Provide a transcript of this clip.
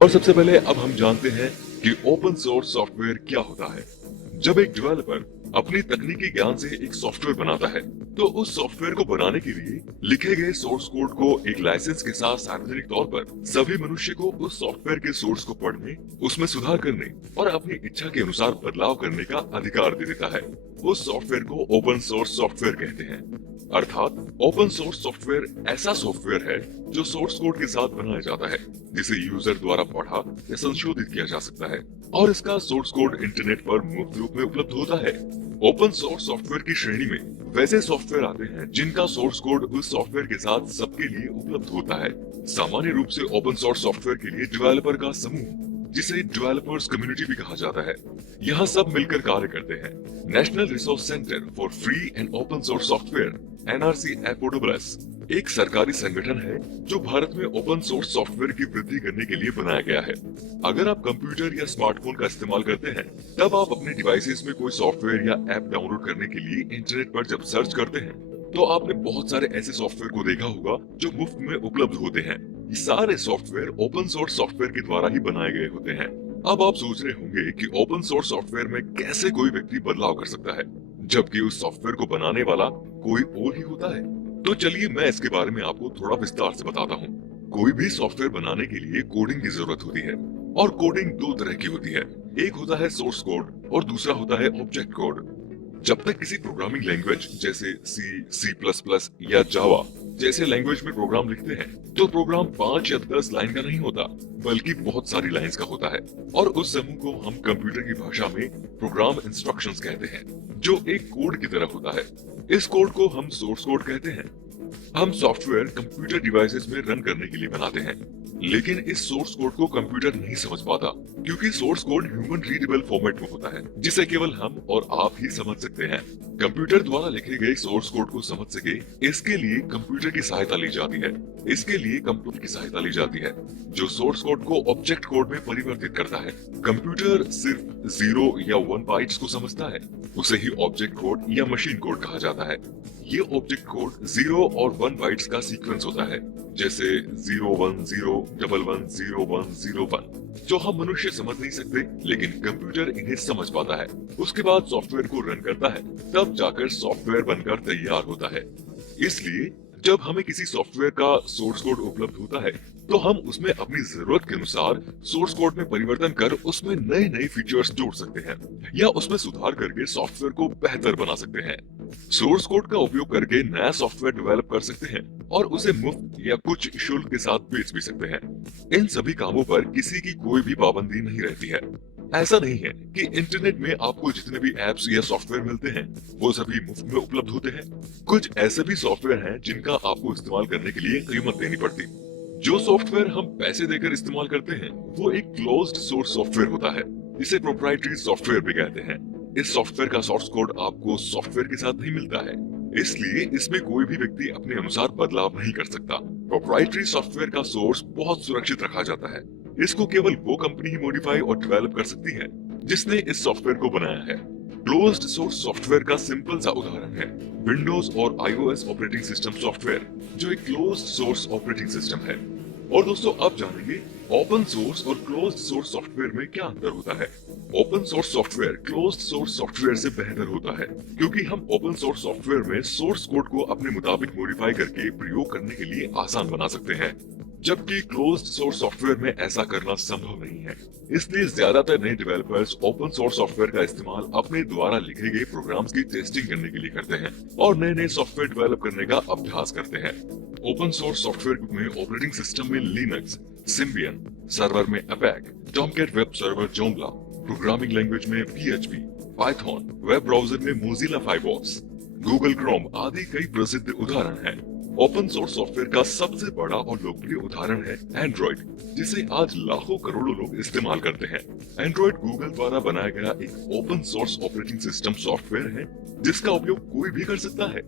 और सबसे पहले अब हम जानते हैं कि ओपन सोर्स सॉफ्टवेयर क्या होता है। जब एक डेवलपर अपनी तकनीकी ज्ञान से एक सॉफ्टवेयर बनाता है, तो उस सॉफ्टवेयर को बनाने के लिए लिखे गए सोर्स कोड को एक लाइसेंस के साथ सार्वजनिक तौर पर सभी मनुष्य को उस सॉफ्टवेयर के सोर्स को पढ़ने, उसमें सुधार करने और अपनी इच्छा के अनुसार बदलाव करने का अधिकार दे देता है। उस सॉफ्टवेयर को ओपन सोर्स सॉफ्टवेयर कहते हैं। अर्थात ओपन सोर्स सॉफ्टवेयर ऐसा सॉफ्टवेयर है जो सोर्स कोड के साथ बनाया जाता है, जिसे यूजर द्वारा पढ़ा या संशोधित किया जा सकता है और इसका सोर्स कोड इंटरनेट पर मुफ्त रूप में उपलब्ध होता है। ओपन सोर्स सॉफ्टवेयर की श्रेणी में वैसे सॉफ्टवेयर आते हैं जिनका सोर्स कोड उस सॉफ्टवेयर के साथ सबके लिए उपलब्ध होता है। सामान्य रूप से ओपन सोर्स सॉफ्टवेयर के लिए डेवलपर का समूह, जिसे डेवलपर्स कम्युनिटी भी कहा जाता है, यहाँ सब मिलकर कार्य करते हैं। National resource centre for free and open source software NRC-FOSS एक सरकारी संगठन है जो भारत में ओपन सोर्स सॉफ्टवेयर की वृद्धि करने के लिए बनाया गया है। अगर आप कंप्यूटर या स्मार्टफोन का इस्तेमाल करते हैं, तब आप अपने डिवाइसेस में कोई सॉफ्टवेयर या ऐप डाउनलोड करने के लिए इंटरनेट पर जब सर्च करते हैं, तो आपने बहुत सारे ऐसे सॉफ्टवेयर को देखा होगा जो मुफ्त में उपलब्ध होते हैं। ये सारे सॉफ्टवेयर ओपन सोर्स सॉफ्टवेयर के द्वारा ही बनाए गए होते हैं। अब आप सोच रहे होंगे कि ओपन सोर्स सॉफ्टवेयर में कैसे कोई व्यक्ति बदलाव कर सकता है, जबकि उस सॉफ्टवेयर को बनाने वाला कोई और ही होता है। तो चलिए मैं इसके बारे में आपको थोड़ा विस्तार से बताता हूँ। कोई भी सॉफ्टवेयर बनाने के लिए कोडिंग की जरूरत होती है और कोडिंग दो तरह की होती है। एक होता है सोर्स कोड और दूसरा होता है ऑब्जेक्ट कोड। जब तक किसी प्रोग्रामिंग लैंग्वेज जैसे C++ या जावा जैसे लैंग्वेज में प्रोग्राम लिखते हैं, तो प्रोग्राम 5 या 10 लाइन का नहीं होता, बल्कि बहुत सारी लाइंस का होता है। और उस समूह को हम कंप्यूटर की भाषा में प्रोग्राम इंस्ट्रक्शंस कहते हैं, जो एक कोड की तरह होता है। इस कोड को हम सोर्स कोड कहते हैं। हम सॉफ्टवेयर कंप्यूटर डिवाइसेस में रन करने के लिए बनाते हैं, लेकिन इस सोर्स कोड को कंप्यूटर नहीं समझ पाता, क्योंकि source code human readable format में होता है, जिसे केवल हम और आप ही समझ सकते हैं। कंप्यूटर द्वारा लिखे गए सोर्स कोड को समझ सके, इसके लिए कंप्यूटर की सहायता ली जाती है। इसके लिए कंप्यूटर की सहायता ली जाती है, जो सोर्स कोड को ऑब्जेक्ट कोड में परिवर्तित करता है। कंप्यूटर सिर्फ 0 या 1 बाइट्स को समझता है, उसे ही ऑब्जेक्ट कोड या मशीन कोड कहा जाता है। ये ऑब्जेक्ट कोड 0 और 1 बाइट्स का सीक्वेंस होता है, जैसे 010110101, जो हम मनुष्य समझ नहीं सकते, लेकिन कंप्यूटर इन्हें समझ पाता है। उसके बाद सॉफ्टवेयर को रन करता है, तब जाकर सॉफ्टवेयर बनकर तैयार होता है। इसलिए जब हमें किसी सॉफ्टवेयर का सोर्स कोड उपलब्ध होता है, तो हम उसमें अपनी जरूरत के अनुसार सोर्स कोड में परिवर्तन कर उसमें नए नए फीचर्स जोड़ सकते हैं या उसमें सुधार करके सॉफ्टवेयर को बेहतर बना सकते हैं। सोर्स कोड का उपयोग करके नया सॉफ्टवेयर डेवलप कर सकते हैं और उसे मुफ्त या कुछ शुल्क के साथ बेच भी सकते हैं। इन सभी कामों पर किसी की कोई भी पाबंदी नहीं रहती है। ऐसा नहीं है कि इंटरनेट में आपको जितने भी एप्स या सॉफ्टवेयर मिलते हैं, वो सभी मुफ्त में उपलब्ध होते हैं। कुछ ऐसे भी सॉफ्टवेयर हैं जिनका आपको इस्तेमाल करने के लिए कीमत देनी पड़ती। जो सॉफ्टवेयर हम पैसे देकर इस्तेमाल करते हैं, वो एक क्लोज्ड सोर्स सॉफ्टवेयर होता है, जिसे प्रोप्राइटरी सॉफ्टवेयर भी कहते हैं। इस सॉफ्टवेयर का सोर्स कोड आपको सॉफ्टवेयर के साथ नहीं मिलता है, इसलिए इसमें कोई भी व्यक्ति अपने अनुसार बदलाव नहीं कर सकता। प्रोप्राइटरी सॉफ्टवेयर का सोर्स बहुत सुरक्षित रखा जाता है। इसको केवल वो कंपनी ही मॉडिफाई और डेवलप कर सकती है जिसने इस सॉफ्टवेयर को बनाया है। क्लोज्ड सोर्स सॉफ्टवेयर का सिंपल सा उदाहरण है विंडोज और iOS ऑपरेटिंग सिस्टम सॉफ्टवेयर, जो एक क्लोज्ड सोर्स ऑपरेटिंग सिस्टम है। और दोस्तों, अब जानेंगे ओपन सोर्स और क्लोज्ड सोर्स सॉफ्टवेयर में क्या अंतर होता है। Open source software closed source software से बेहतर होता है, क्योंकि हम ओपन सोर्स सॉफ्टवेयर में सोर्स कोड को अपने मुताबिक मॉडिफाई करके प्रयोग करने के लिए आसान बना सकते हैं, जबकि क्लोज्ड सोर्स सॉफ्टवेयर में ऐसा करना संभव नहीं है। इसलिए ज्यादातर नए डेवलपर्स ओपन सोर्स सॉफ्टवेयर का इस्तेमाल अपने द्वारा लिखे गए प्रोग्राम्स की टेस्टिंग करने के लिए करते हैं और नए नए सॉफ्टवेयर डेवलप करने का अभ्यास करते हैं। ओपन सोर्स सॉफ्टवेयर में ऑपरेटिंग सिस्टम में लिनक्स, सिम्बियन, सर्वर में Apache, Tomcat web server Joomla, programming language में PHP, पाइथन, वेब ब्राउजर में मोजिला फायरफॉक्स, गूगल क्रोम आदि कई प्रसिद्ध उदाहरण हैं। ओपन सोर्स सॉफ्टवेयर का सबसे बड़ा और लोकप्रिय उदाहरण है एंड्रॉइड, जिसे आज लाखों करोड़ों लोग इस्तेमाल करते हैं। एंड्रॉइड गूगल द्वारा बनाया गया एक open source operating system software है, जिसका उपयोग कोई भी कर सकता है।